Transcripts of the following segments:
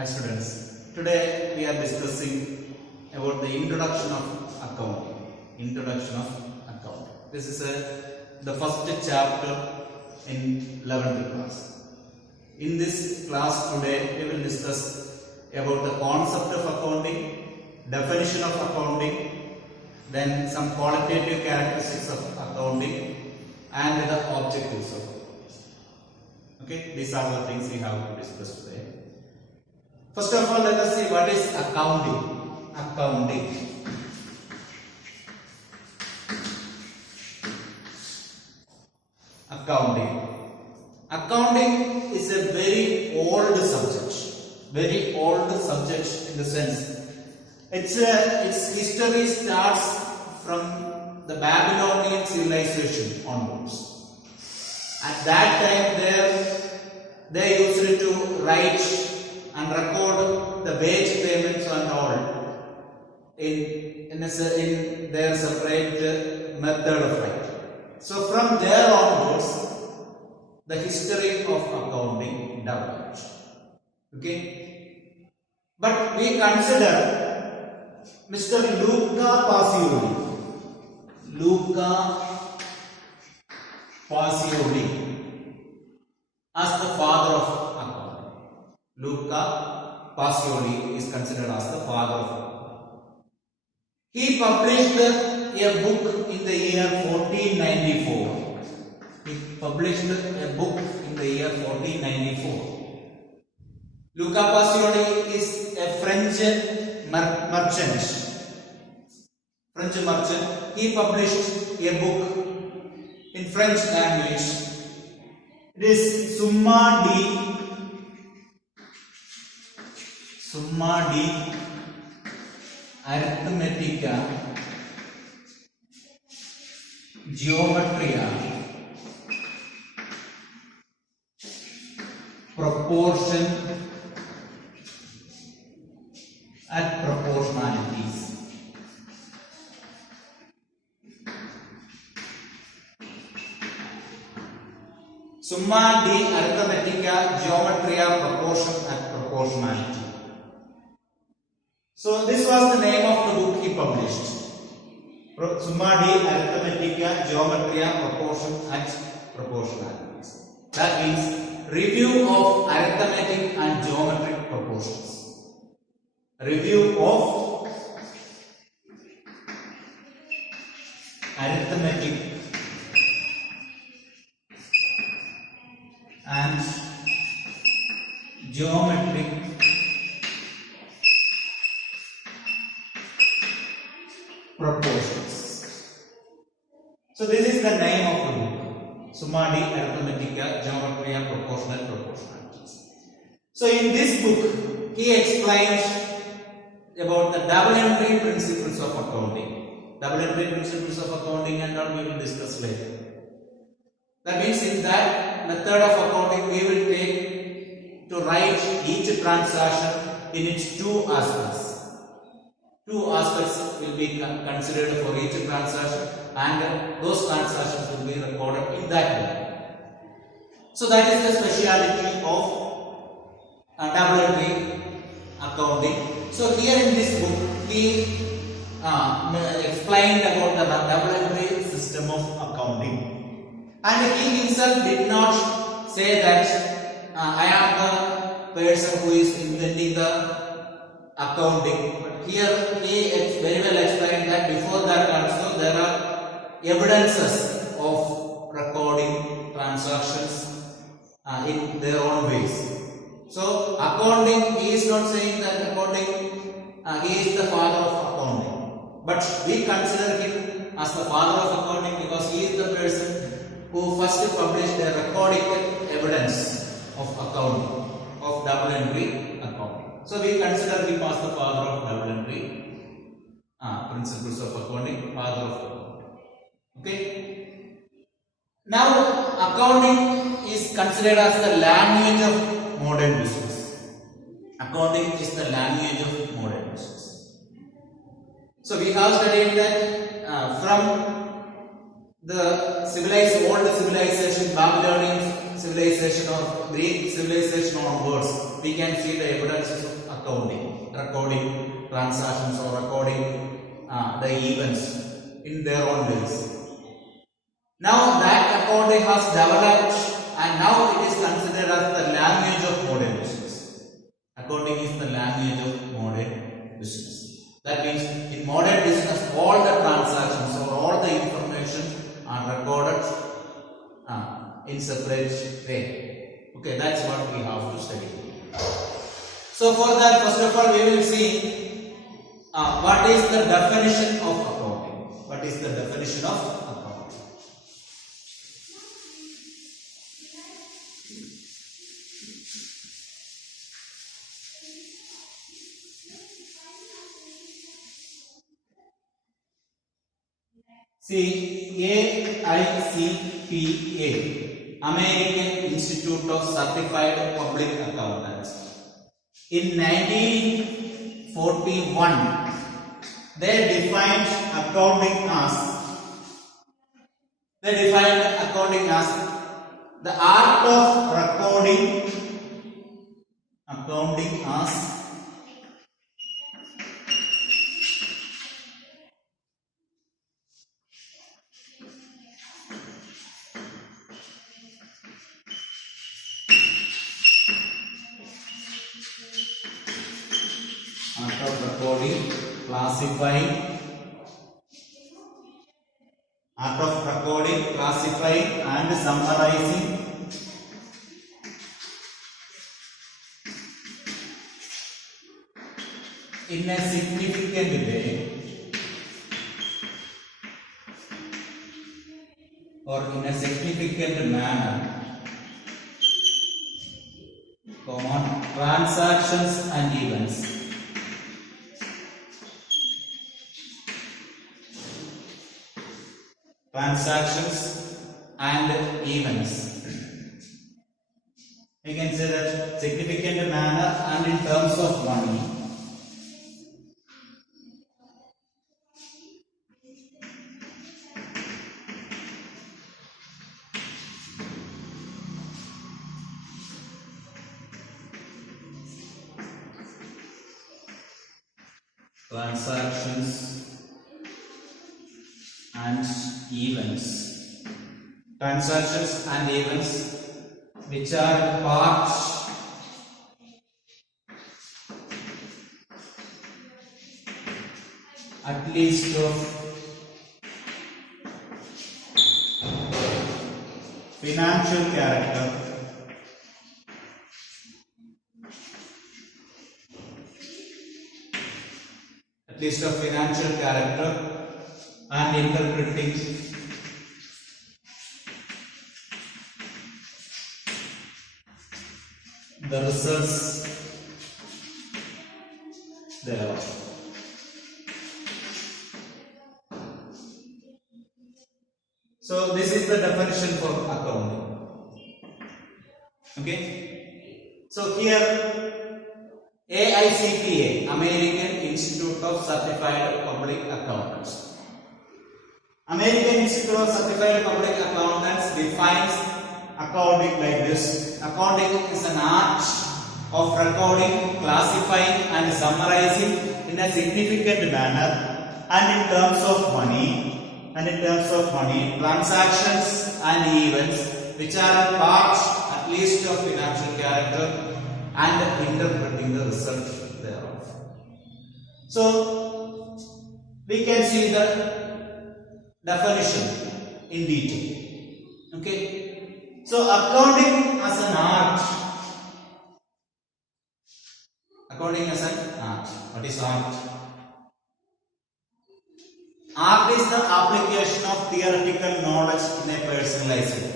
Hi students, today we are discussing about the introduction of accounting. Introduction of accounting. This is the first chapter in 11th class. In this class today we will discuss about the concept of accounting, definition of accounting, then some qualitative characteristics of accounting and the objectives of accounting. Okay, these are the things we have to discuss today. First of all, let us see what is accounting. Accounting. Accounting. Accounting is a very old subject. Very old subject in the sense its history starts from the Babylonian civilization onwards. At that time, they used to write and record the wage payments and all in their separate method of writing. So from there onwards, the history of accounting developed. Okay, but we consider Mr. Luca Pacioli. Luca Pacioli as the father of accounting. Luca Pacioli is considered as the father of accounting. He published a book in the year 1494. He published a book in the year 1494. Luca Pacioli is a French merchant. He published a book in French language. It is Summa di Arithmetica Geometria Proportion and Proportionalities. Summa di Arithmetica Geometria Proportion and Proportionality. So this was the name of the book he published. Summa di Arithmetica Geometria Proportion and Proportionalities. That means review of arithmetic and geometric proportions. Review of arithmetic and geometric proportions. So this is the name of the book, Summa di Arithmetica Geometria Proportional Proportionalities. So in this book he explains about the double entry principles of accounting. Double entry principles of accounting and all we will discuss later. That means in that method of accounting we will take to write each transaction in its two aspects. Two aspects will be considered for each transaction and those transactions will be recorded in that way. So that is the speciality of double entry accounting. So here in this book he explained about the double entry system of accounting, and he himself did not say that I am the person who is inventing the accounting, but here he very well explained that before that also there are evidences of recording transactions in their own ways. So accounting, he is not saying that accounting he is the father of accounting, but we consider him as the father of accounting because he is the person who first published the recorded evidence of accounting, of double entry accounting. So we consider him as the father of double entry principles of accounting, father of accounting. Okay. Now accounting is considered as the language of modern business. Accounting is the language of modern business. So we have studied that from the old civilization, Babylonian civilization or Greek civilization onwards, we can see the evidences of accounting, recording transactions or recording the events in their own ways. Now that accounting has developed and now it is considered as the language of modern business. Accounting is the language of modern business. That means in modern business all the transactions or all the information are recorded in separate way. Okay, that's what we have to study. So for that, first of all, we will see what is the definition of accounting. What is the definition of accounting? See, AICPA, American Institute of Certified Public Accountants. In 1941, they defined accounting as the art of recording, accounting as classifying and summarizing in a significant way or in a significant manner, transactions and events. Transactions and events. We can say that significant manner and in terms of money. Transactions and events. Transactions and events which are part at least of financial character, and interpreting the results thereof. So this is the definition for accounting. Okay. So here AICPA, American Institute of Certified Public Accountants. American Institute of Certified Public Accountants defines accounting like this. Accounting is an art of recording, classifying and summarizing in a significant manner and in terms of money, transactions and events which are part at least of financial character and interpreting the result thereof. So we can see the definition in detail. Okay. So accounting as an art. Accounting as an art. What is art? Art is the application of theoretical knowledge in a personalized way.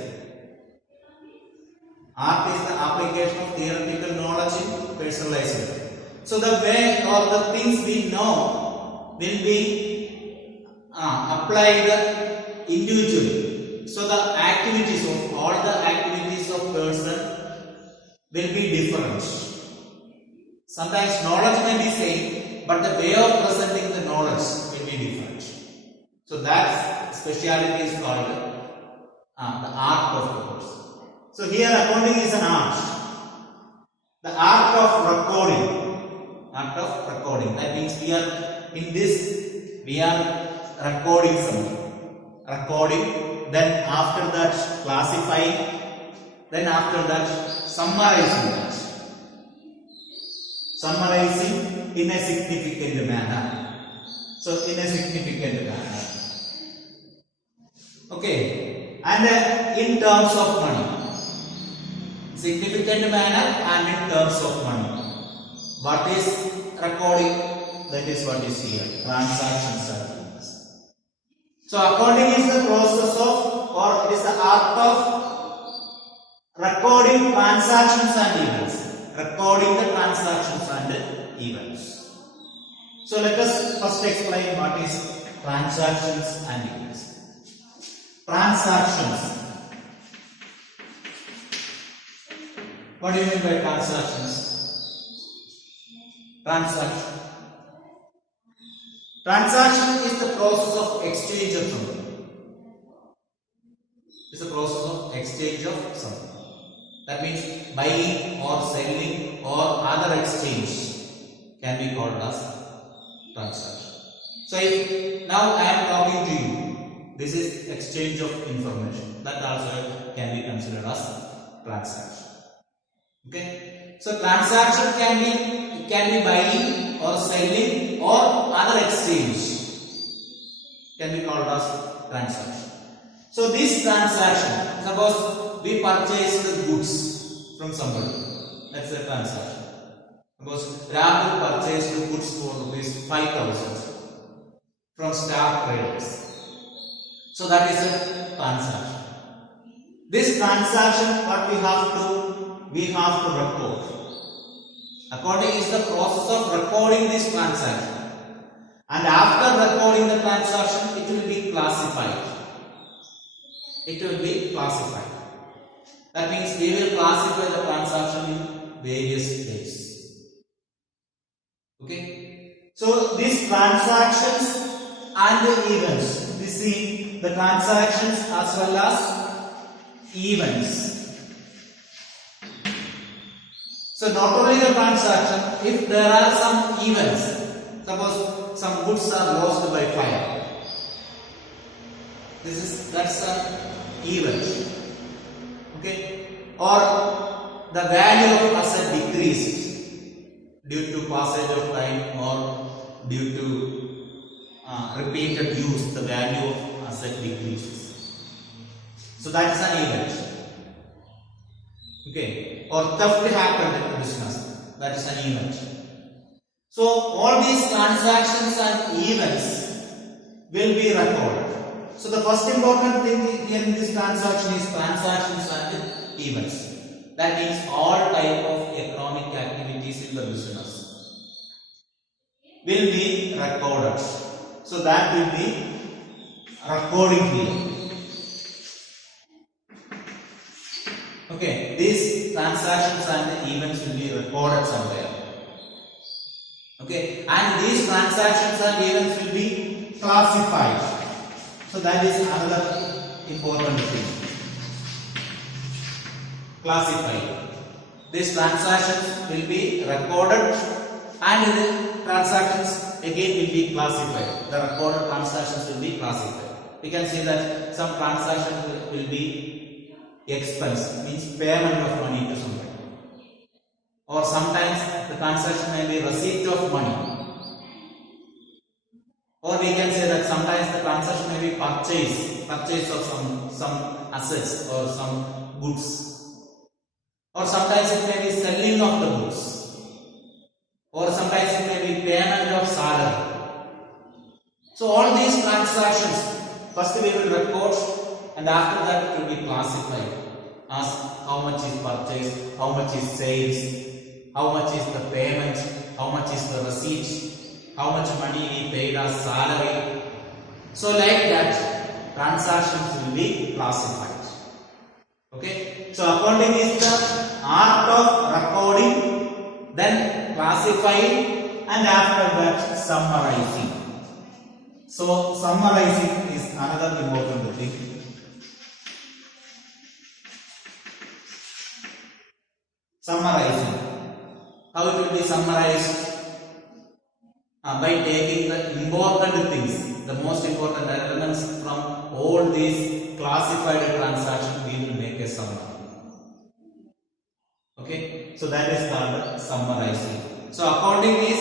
Art is the application of theoretical knowledge in personalized way. So the way or the things we know will be applied individually. So the activities of all the activities of person will be different. Sometimes knowledge may be same, but the way of presenting the knowledge will be different. So that speciality is called the art of the course. So here accounting is an art. The art of recording. Art of recording. That means we are recording something. Recording, then after that classifying, then after that summarizing that. Summarizing in a significant manner. So in a significant manner. Okay. And in terms of money. Significant manner and in terms of money. What is recording? That is what is here. Transactions are things. So accounting is the process of, or it is the art of recording transactions and events. Recording the transactions and events. So let us first explain what is transactions and events. Transactions. What do you mean by transactions? Transaction. Transaction is the process of exchange of something. It's the process of exchange of something. That means buying or selling or other exchange can be called as transaction. So if now I am talking to you, this is exchange of information. That also can be considered as transaction. Okay. So transaction can be buying or selling or other exchange can be called as transaction. So this transaction, suppose we purchased the goods from somebody. That's a transaction. Suppose Rahul purchased the goods for rupees 5,000 from Star Traders. So that is a transaction. This transaction, what we have to record. Accounting is the process of recording this transaction. And after recording the transaction, it will be classified. It will be classified. That means we will classify the transaction in various ways. Okay. So these transactions and the events. We see the transactions as well as events. So not only the transaction, if there are some events, suppose some goods are lost by fire, that's an event. Okay, or the value of asset decreased due to passage of time or due to repeated use, the value of asset decreases. So that is an event. Okay, or theft happened in business, that is an event. So all these transactions and events will be recorded. So the first important thing here in this transaction is transactions and events. That means all type of economic activities in the business will be recorded. So that will be recording here. Okay, these transactions and events will be recorded somewhere. Okay, and these transactions and events will be classified. So that is another important thing. Classified. These transactions will be recorded and the transactions again will be classified. The recorded transactions will be classified. We can see that some transactions will be expense, means payment of money to somebody. Or sometimes the transaction may be receipt of money. Or we can say that sometimes the transaction may be purchase of some assets or some goods. Or sometimes it may be selling of the goods. Or sometimes it may be payment of salary. So all these transactions, first we will record and after that it will be classified as how much is purchase, how much is sales, how much is the payment, how much is the receipt, how much money we paid as salary. So like that, transactions will be classified. Okay. So accounting is the art of recording, then classifying, and after that summarizing. So summarizing is another important thing. Summarizing. How it will be summarized? By taking the important things, the most important elements from all these classified transactions, we will make a summary. Okay, so that is called summarizing. So accounting is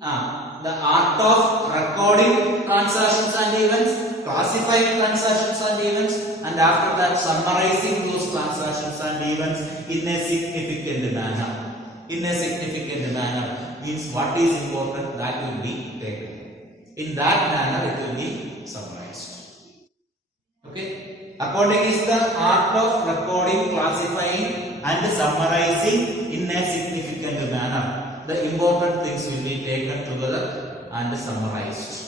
the art of recording transactions and events, classifying transactions and events, and after that summarizing those transactions and events in a significant manner. In a significant manner means what is important, that will be taken. In that manner it will be summarized. Okay. Accounting is the art of recording, classifying and summarizing in a significant manner. The important things will be taken together and summarized.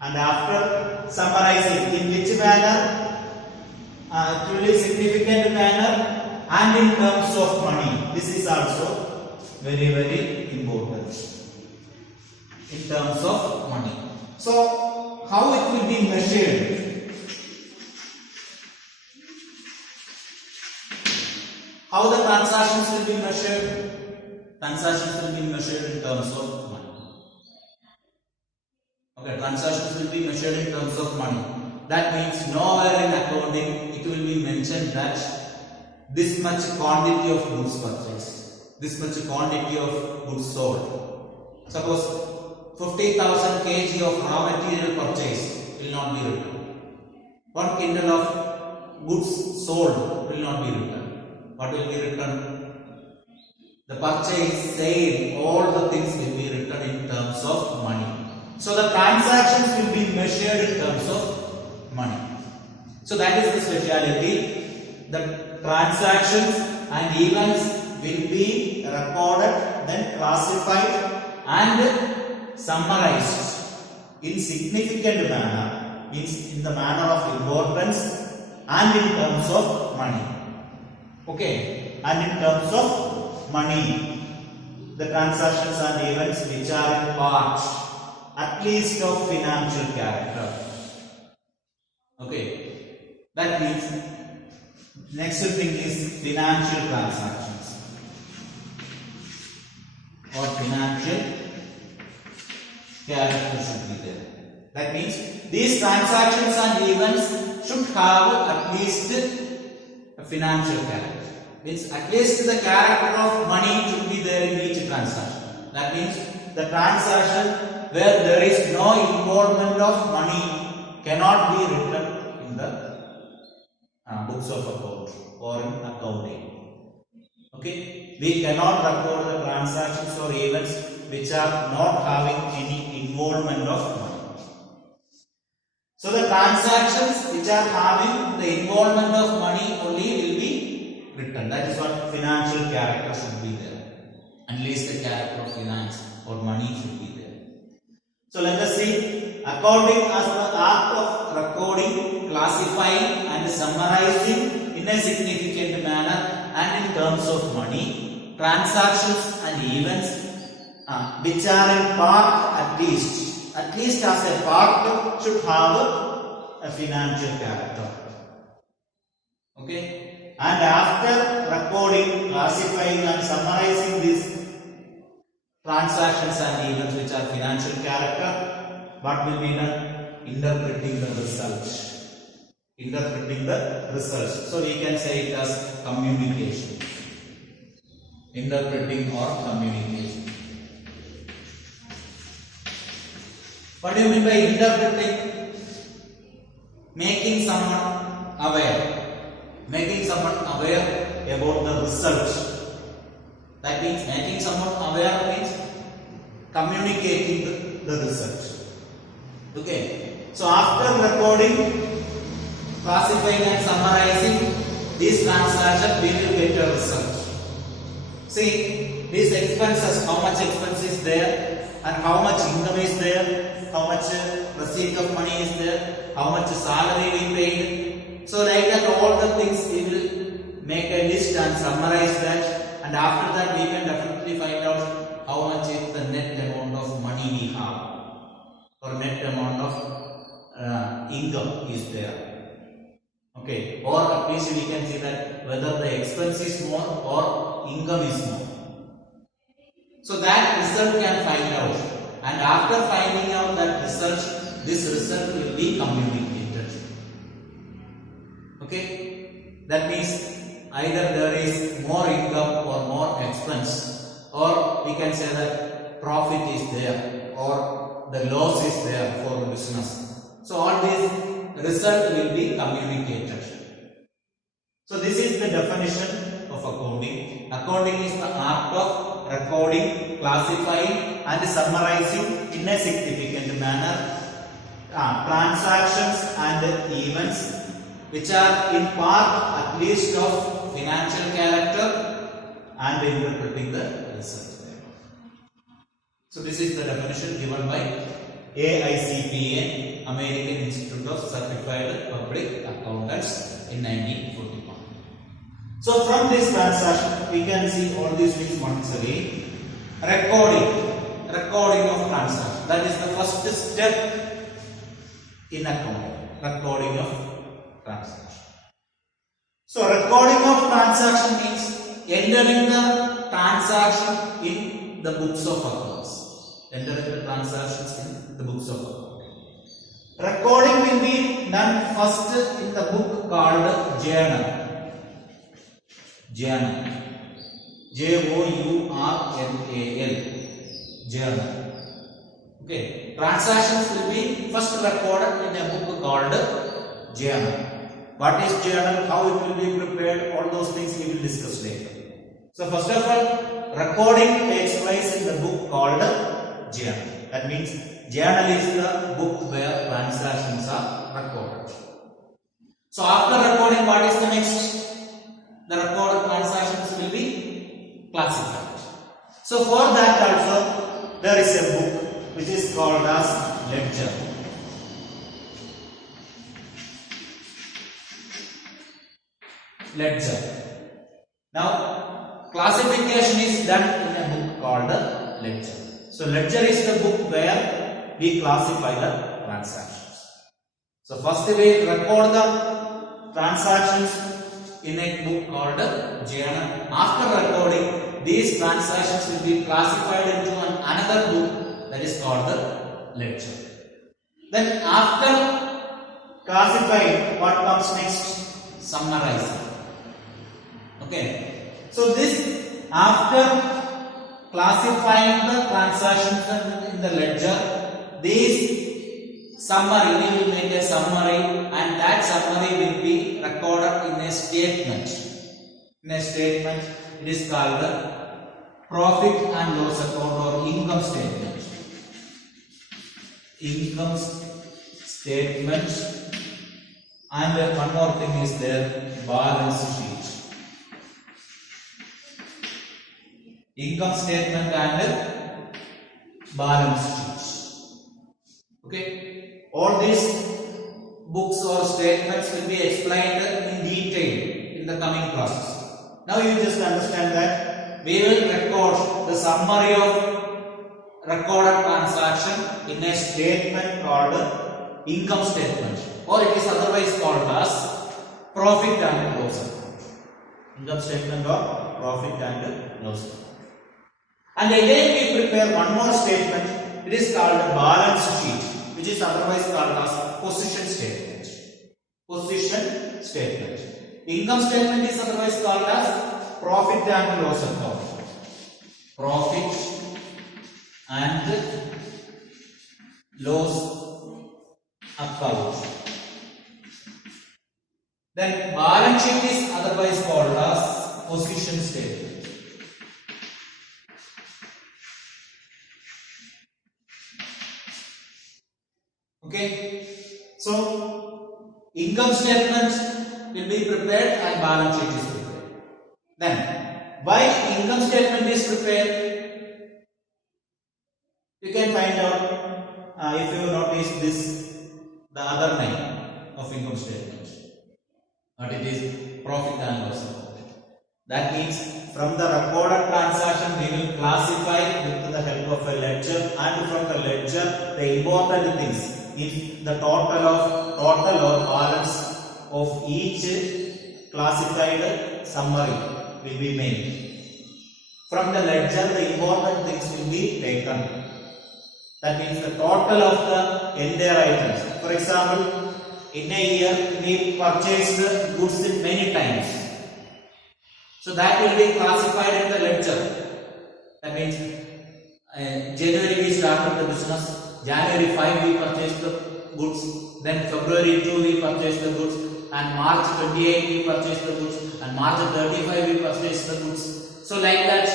And after summarizing, in which manner? It will be significant manner and in terms of money. This is also very, very important. In terms of money. So, how it will be measured? How the transactions will be measured? Transactions will be measured in terms of money. Okay, transactions will be measured in terms of money. That means nowhere in accounting it will be mentioned that this much quantity of goods purchased, this much quantity of goods sold. Suppose 50,000 kg of raw material purchased will not be written. 1 quintal of goods sold will not be written. What will be written? The purchase, sale, all the things will be written in terms of money. So the transactions will be measured in terms of money. So that is the speciality. The transactions and events will be recorded, then classified and summarized in significant manner, means in the manner of importance and in terms of money. Okay, and in terms of money, the transactions and events which are in part at least of financial character. Okay, that means next thing is financial transactions or financial character should be there. That means these transactions and events should have at least a financial character. Means at least the character of money should be there in each transaction. That means the transaction where there is no involvement of money cannot be written in the books of account or in accounting. Okay, we cannot record the transactions or events which are not having any involvement of money. So the transactions which are having the involvement of money only will be written. That is what financial character should be there. At least the character of finance or money should be there. So let us see accounting as the art of recording, classifying and summarizing in a significant manner and in terms of money, transactions and events which are in part at least as a part should have a financial character. Okay, and after recording, classifying and summarizing these transactions and events which are financial character, what will be done? Interpreting the result. Interpreting the results. So we can say it as communication. Interpreting or communication. What do you mean by interpreting? Making someone aware. Making someone aware about the result. That means making someone aware means communicating the result. Okay. So after recording, classifying and summarizing these transactions, we will get a result. See, these expenses, how much expense is there and how much income is there, how much receipt of money is there, how much salary we paid. So like that all the things we will make a list and summarize that. And after that we can definitely find out how much is the net amount of money we have or net amount of income is there. Okay, or at least we can see that whether the expense is more or income is more. So that result can find out, and after finding out that result, this result will be communicated. Okay, that means either there is more income or more expense, or we can say that profit is there or the loss is there for the business. So all these result will be communicated. So this is the definition of accounting. Accounting is the art of recording, classifying and summarizing in a significant manner transactions and events which are in part at least of financial character and interpreting the result. So this is the definition given by AICPA, American Institute of Certified Public Accountants, in 1941. So from this transaction we can see all these things once again. Recording of transaction. That is the first step in accounting. Recording of transaction. So recording of transaction means entering the transaction in the books of accounts. Entering the transactions in the books of accounts. Recording will be done first in the book called journal. Journal. Journal. Journal. Okay. Transactions will be first recorded in a book called journal. What is journal? How it will be prepared? All those things we will discuss later. So first of all, recording takes place in the book called journal. That means journal is the book where transactions are recorded. So after recording, what is the next? The recorded transactions will be classified. So for that also there is a book which is called as ledger. Ledger. Now classification is done in a book called ledger. So ledger is the book where we classify the transactions. So first we record the transactions in a book called journal. After recording, these transactions will be classified into another book that is called the ledger. Then after classifying, what comes next? Summarizing. Okay. So this after classifying the transactions in the ledger, these summary, we will make a summary, and that summary will be recorded in a statement. In a statement, it is called the profit and loss account or income statement. Income statement, and one more thing is there, balance sheet. Income statement and balance sheet. Okay. All these books or statements will be explained in detail in the coming classes. Now you just understand that we will record the summary of recorded transaction in a statement called income statement, or it is otherwise called as profit and loss account. Income statement or profit and loss account. And again we prepare one more statement. It is called balance sheet, which is otherwise called as position statement. Position statement. Income statement is otherwise called as profit and loss account. Profit and loss account. Then balance sheet is otherwise called as position statement. Okay, so income statement will be prepared and balance sheet is prepared. Then, why income statement is prepared? You can find out if you notice this, the other name of income statement. But it is profit and loss account. That means from the recorded transaction we will classify with the help of a ledger, and from the ledger the important things. If the total or balance of each classified summary will be made. from the ledger the important things will be taken. That means the total of the entire items. For example, in a year we purchased goods in many times. So that will be classified in the ledger. That means January we started the business, January 5 we purchased the goods, then February 2 we purchased the goods, and March 28 we purchased the goods, and March 35 we purchased the goods. So like that,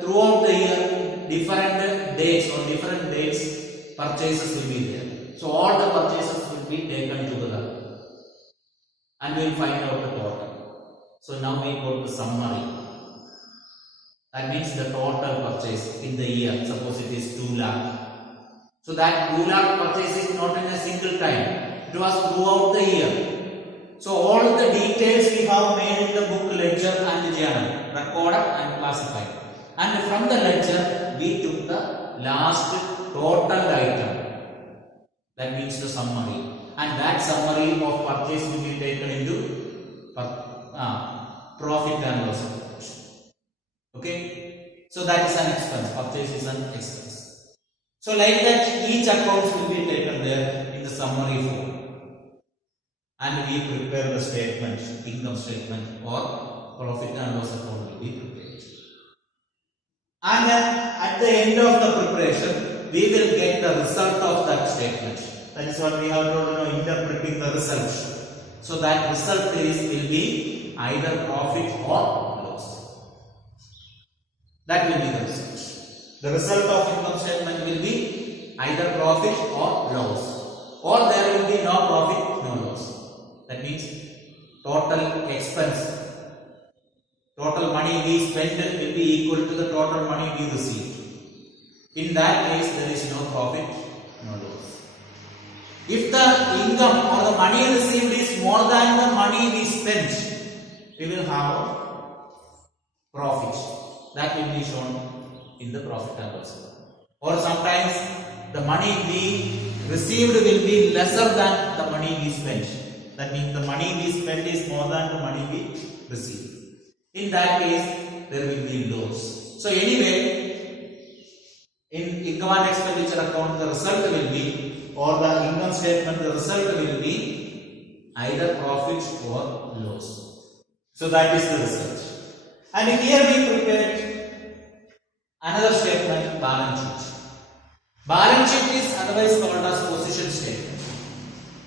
throughout the year, different dates or different dates purchases will be there. So all the purchases will be taken together, and we will find out the total. So now we go to summary. That means the total purchase in the year. Suppose it is 2 lakh. So that 2 lakh purchase is not in a single time. It was throughout the year. So all the details we have made in the book, ledger and journal, recorded and classified. And from the ledger we took the last total item. That means the summary. And that summary of purchase will be taken into profit and loss account. Okay. So that is an expense. Purchase is an expense. So like that, each account will be taken there in the summary form. And we prepare the statement, income statement or profit and loss account will be prepared. And then at the end of the preparation, we will get the result of that statement. That is what we have to interpreting the result. So that result will be either profit or loss. That will be the result. The result of income statement will be either profit or loss. Or there will be no profit, no loss. That means total expense, total money we spend will be equal to the total money we receive. In that case, there is no profit, no loss. If the income or the money received is more than the money we spent, we will have profit. That will be shown in the profit and loss account. Or sometimes the money we received will be lesser than the money we spent. That means the money we spend is more than the money we receive. In that case, there will be loss. So anyway, in income and expenditure account, the result will be, or the income statement, the result will be either profit or loss. So that is the result. And here we prepared another statement, balance sheet. Balance sheet is otherwise called as position statement.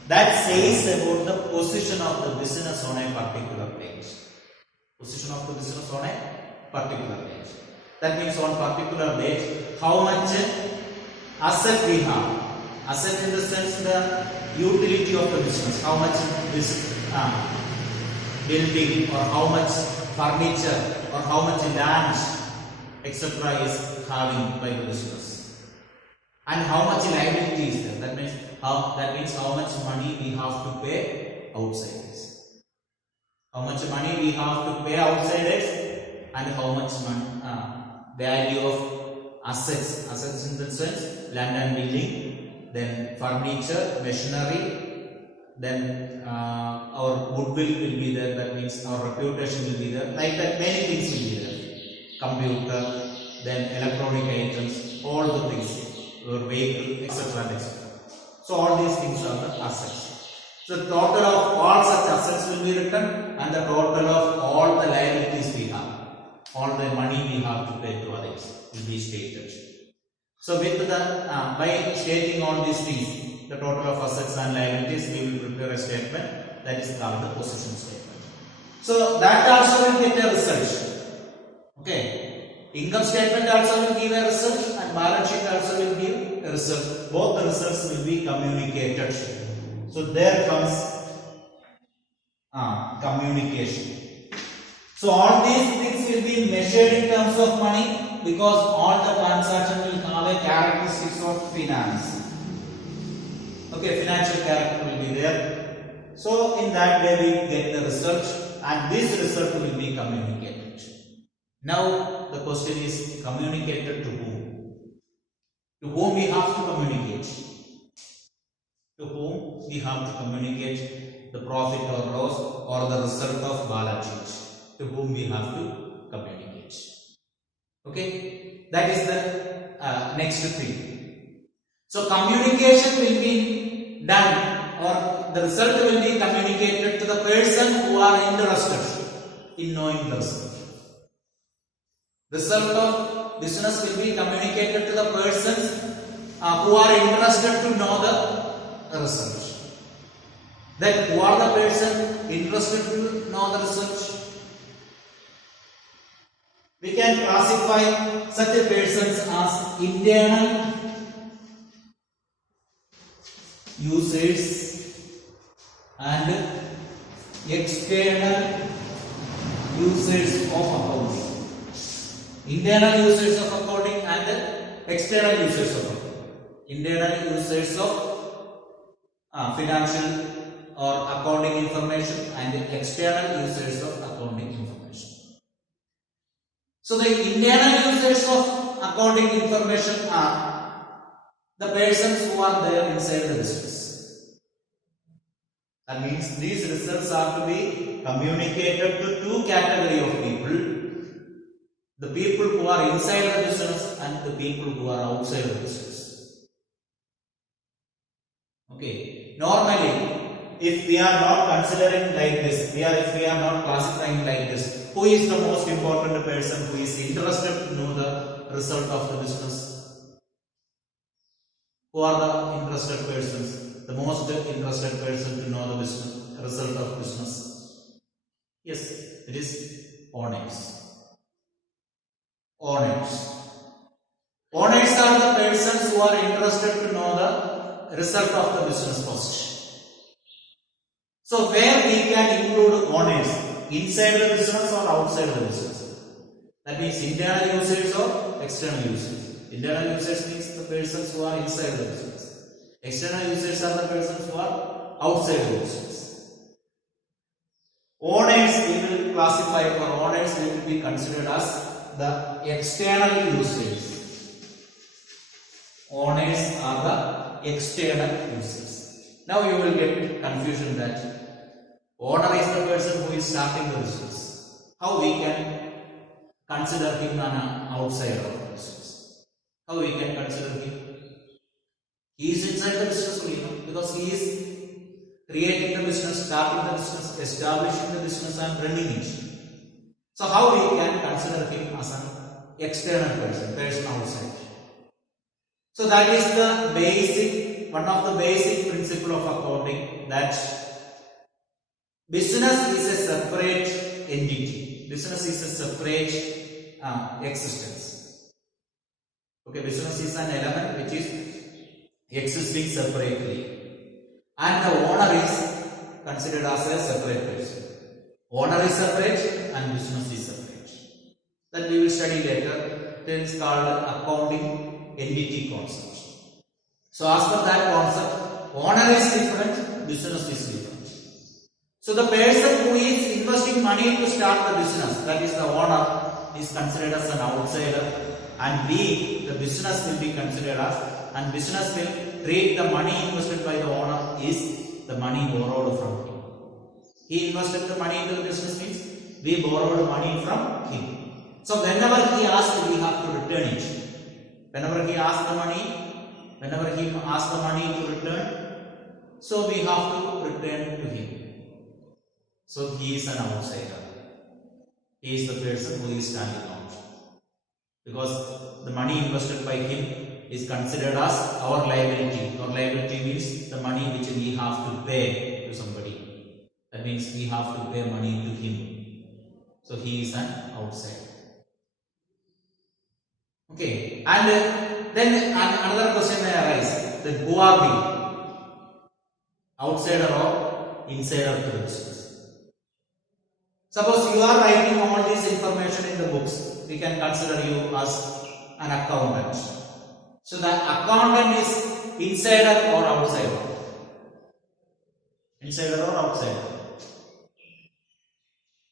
That says about the position of the business on a particular page. Position of the business on a particular page. That means on particular page, how much asset we have. Asset in the sense the utility of the business. How much this building or how much furniture or how much land etc. is having by the business. And how much liability is there. That means how much money we have to pay outsiders. How much money we have to pay outsiders and how much value of assets. Assets in the sense land and building, then furniture, machinery, then our goodwill will be there. That means our reputation will be there. Like that, many things will be there. Computer, then electronic items, all the things. Your vehicle, etc. etc. So all these things are the assets. So the total of all such assets will be written and the total of all the liabilities we have, all the money we have to pay to others will be stated. So with the by stating all these things, the total of assets and liabilities, we will prepare a statement that is called the position statement. So that also will get a result. Okay. Income statement also will give a result and balance sheet also will give a result. Both the results will be communicated. So there comes communication. So all these things will be measured in terms of money because all the transactions will have a characteristics of finance. Okay, financial character will be there. So in that way we get the result and this result will be communicated. Now the question is communicated to whom? To whom we have to communicate? To whom we have to communicate the profit or loss or the result of balance sheet? To whom we have to communicate? Okay, that is the next thing. So communication will be done, or the result will be communicated to the person who are interested in knowing the result. Result of business will be communicated to the persons who are interested to know the result. Then who are the person interested to know the result? We can classify such a persons as internal users and external users of accounting. Internal users of accounting and external users of accounting. Internal users of financial or accounting information and external users of accounting information. So the internal users of accounting information are the persons who are there inside the business. That means these results are to be communicated to two categories of people. The people who are inside the business and the people who are outside the business. Okay. Normally, if we are not considering like this, if we are not classifying like this, who is the most important person who is interested to know the result of the business? Who are the interested persons? The most interested person to know the business result of business? Yes, it is owners. Owners. Owners are the persons who are interested to know the result of the business first. So where we can include owners, inside the business or outside the business? That means internal users or external users. Internal users means the persons who are inside the business. External users are the persons who are outside the business. Owners we will classify, or owners will be considered as the external users. Owners are the external users. Now you will get confusion that owner is the person who is starting the business. How we can consider him an outsider of the business? How we can consider him? He is inside the business only, because he is creating the business, starting the business, establishing the business and running it. So how we can consider him as an external person outside? So that is the basic, one of the basic principle of accounting, that business is a separate entity. Business is a separate existence. Okay, business is an element which is existing separately. And the owner is considered as a separate person. Owner is separate and business is separate. That we will study later. It is called accounting entity concept. So as per that concept, owner is different, business is different. So the person who is investing money to start the business, that is the owner, is considered as an outsider, and we, the business, will be considered as, and business will treat the money invested by the owner is the money borrowed from him. He invested the money into the business means we borrowed money from him. So whenever he asks, we have to return it. Whenever he asks the money to return, so we have to return to him. So he is an outsider. He is the person who is standing out. Because the money invested by him is considered as our liability. Our liability means the money which we have to pay to somebody. That means we have to pay money to him. So he is an outsider. Okay, and then another question may arise, that who are we? Outsider or insider to the business? Suppose you are writing all this information in the books, we can consider you as an accountant. So the accountant is insider or outsider? Insider or outsider?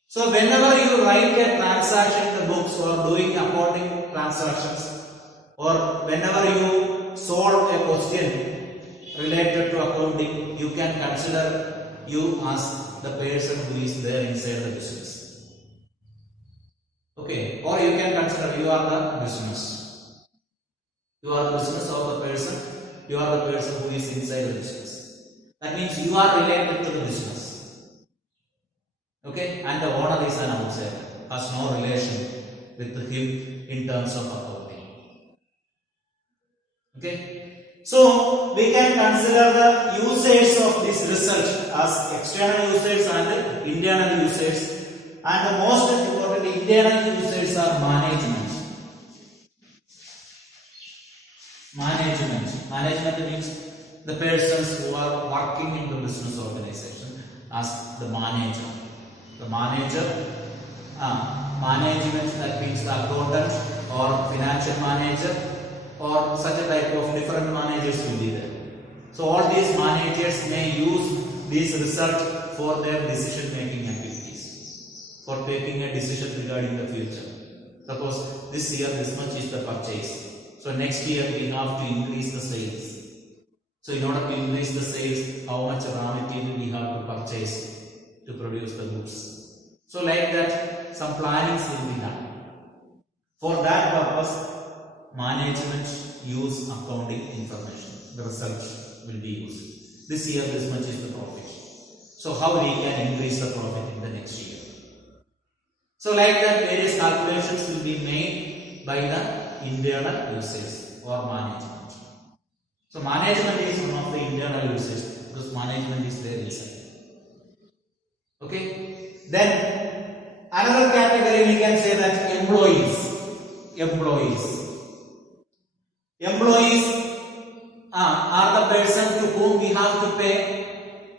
So whenever you write a transaction in the books or doing accounting transactions, or whenever you solve a question related to accounting, you can consider you as the person who is there inside the business. Okay, or you can consider you you are the business. You are the business of the person. You are the person who is inside the business. That means you are related to the business. Okay? And the owner is an outsider. Has no relation with him in terms of accounting. Okay? So, we can consider the users of this result as external users and internal users. And the most important internal users are management. Management means the persons who are working in the business organization as the manager. The manager, management, that means the accountant or financial manager or such a type of different managers will be there. So all these managers may use this result for their decision making activities, for taking a decision regarding the future. Suppose this year this much is the purchase. So next year we have to increase the sales. So in order to increase the sales, how much raw material we have to purchase to produce the goods. So like that, some plannings will be done. For that purpose, management use accounting information. The result will be used. This year this much is the profit. So how we can increase the profit in the next year. So like that, various calculations will be made by the internal users or management. So management is one of the internal users because management is there inside. Okay. Then another category we can say that employees. Employees are the person to whom we have to pay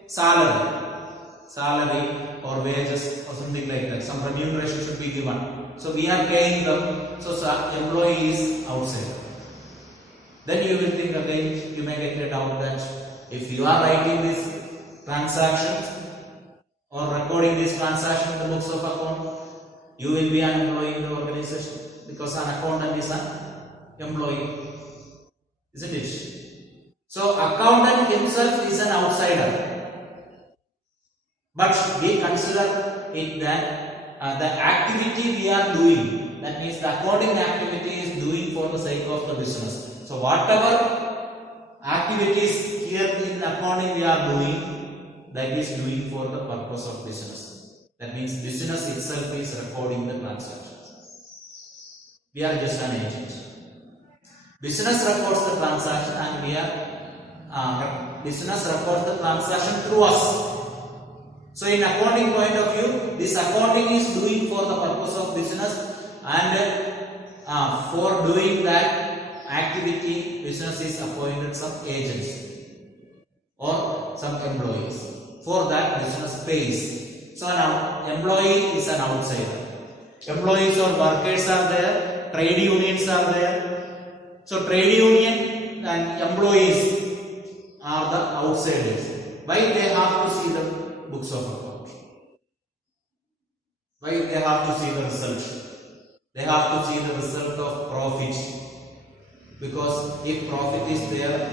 salary or wages or something like that. Some remuneration should be given. So we are paying them. So employee is outside. Then you will think again, you may get a doubt that if you are writing this transaction or recording this transaction in the books of account, you will be an employee in the organization because an accountant is an employee, isn't it? So accountant himself is an outsider. But we consider it that the activity we are doing, that means the accounting activity is doing for the sake of the business. So whatever activities here in accounting we are doing, that is doing for the purpose of business. That means business itself is recording the transactions. We are just an agent. Business records the transaction and we are business records the transaction through us. So in accounting point of view, this accounting is doing for the purpose of business and for doing that activity, business is appointed some agents or some employees. For that, business pays. So an employee is an outsider. Employees or workers are there, trade unions are there. So trade union and employees are the outsiders. Why they have to see the books of account? Why they have to see the result? They have to see the result of profit. Because if profit is there,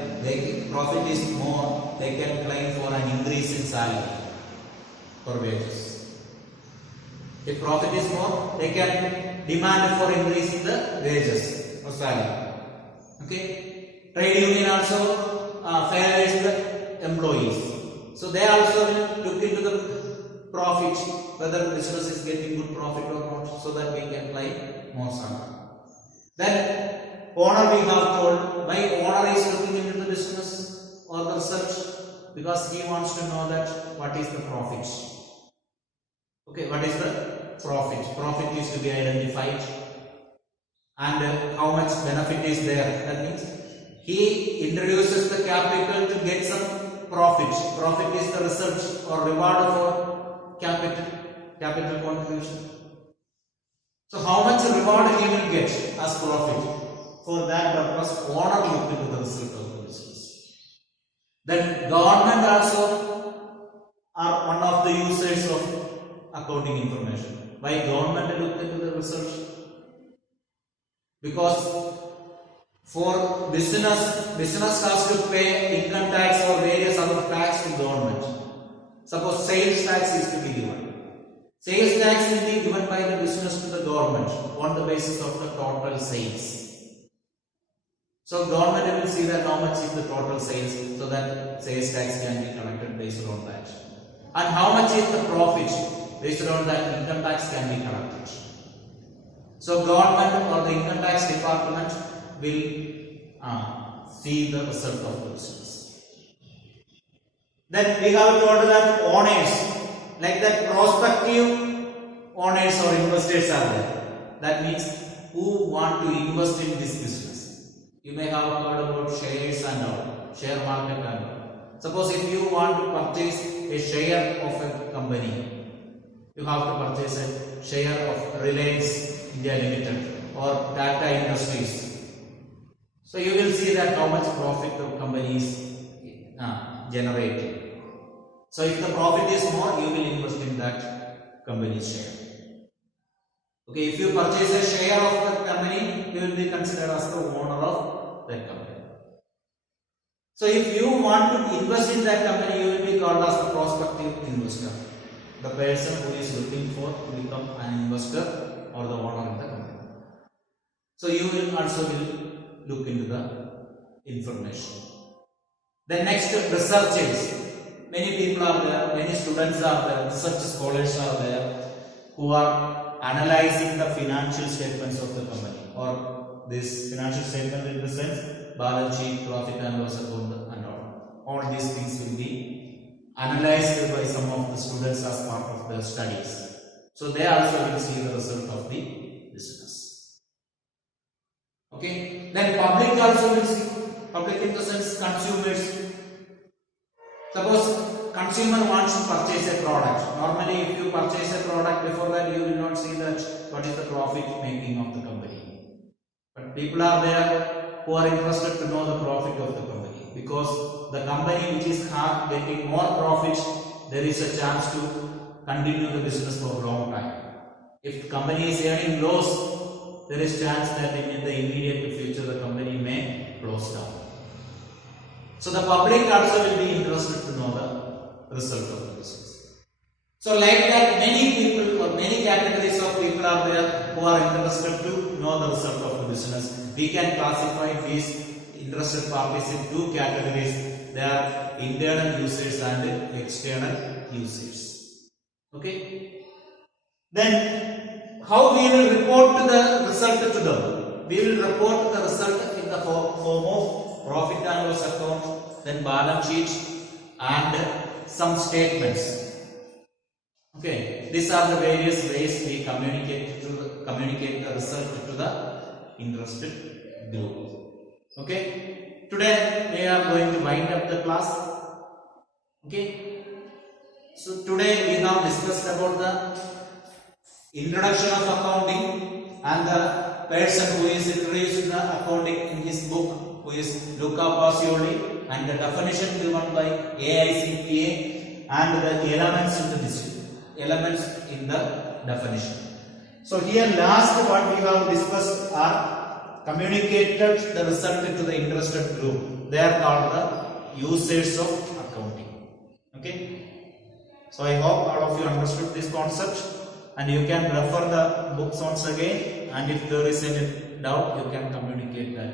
profit is more, they can claim for an increase in salary or wages. If profit is more, they can demand for increase in the wages or salary. Okay. Trade union also favors the employees. So they also will look into the profit, whether the business is getting good profit or not, so that we can claim more salary. Then owner we have told, why owner is looking into the business or the research? Because he wants to know that what is the profit. Okay, what is the profit? Profit is to be identified and how much benefit is there. That means he introduces the capital to get some profit. Profit is the result or reward for capital contribution. So how much reward he will get as profit? For that purpose, owner look into the result of the business. Then government also are one of the users of accounting information. Why government look into the result? Because for business has to pay income tax or various other tax to government. Suppose sales tax is to be given. Sales tax will be given by the business to the government on the basis of the total sales. So government will see that how much is the total sales, so that sales tax can be collected based on that. And how much is the profit, based on that income tax can be collected. So government or the income tax department will see the result of the business. Then we have told that owners, like that prospective owners or investors are there. That means who want to invest in this business. You may have heard about shares and all, share market and all. Suppose if you want to purchase a share of a company, you have to purchase a share of Reliance India Limited or Tata Industries. So you will see that how much profit the company is generating. So if the profit is more, you will invest in that company's share. Okay, if you purchase a share of that company, you will be considered as the owner of that company. So if you want to invest in that company, you will be called as the prospective investor. The person who is looking for to become an investor or the owner of the company. So you will also look into the information. The next, researchers. Many people are there, many students are there, research scholars are there who are analyzing the financial statements of the company, or this financial statement in the sense balance sheet, profit and loss account and all. All these things will be analyzed by some of the students as part of their studies. So they also will see the result of the business. Okay, then public also will see. Public in the sense consumers. Suppose consumer wants to purchase a product. Normally if you purchase a product, before that you will not see that what is the profit making of the company. But people are there who are interested to know the profit of the company, because the company which is getting more profit, there is a chance to continue the business for a long time. If the company is earning loss, there is chance that in the immediate future the company may close down. So the public also will be interested to know the result of the business. So like that, many people or many categories of people are there who are interested to know the result of the business. We can classify these interested parties in two categories. They are internal users and external users. Okay. Then how we will report to the result to them? We will report the result in the form of profit and loss account, then balance sheet and some statements. Okay, these are the various ways we communicate the result to the interested group. Okay, today we are going to wind up the class. Okay, so today we have discussed about the introduction of accounting and the person who is introduced the accounting in his book, who is Luca Pacioli, and the definition given by AICPA and the elements in the definition. So here last what we have discussed are communicated the result to the interested group. They are called the users of accounting. Okay. So I hope all of you understood this concept, and you can refer the books once again, and if there is any doubt you can communicate that.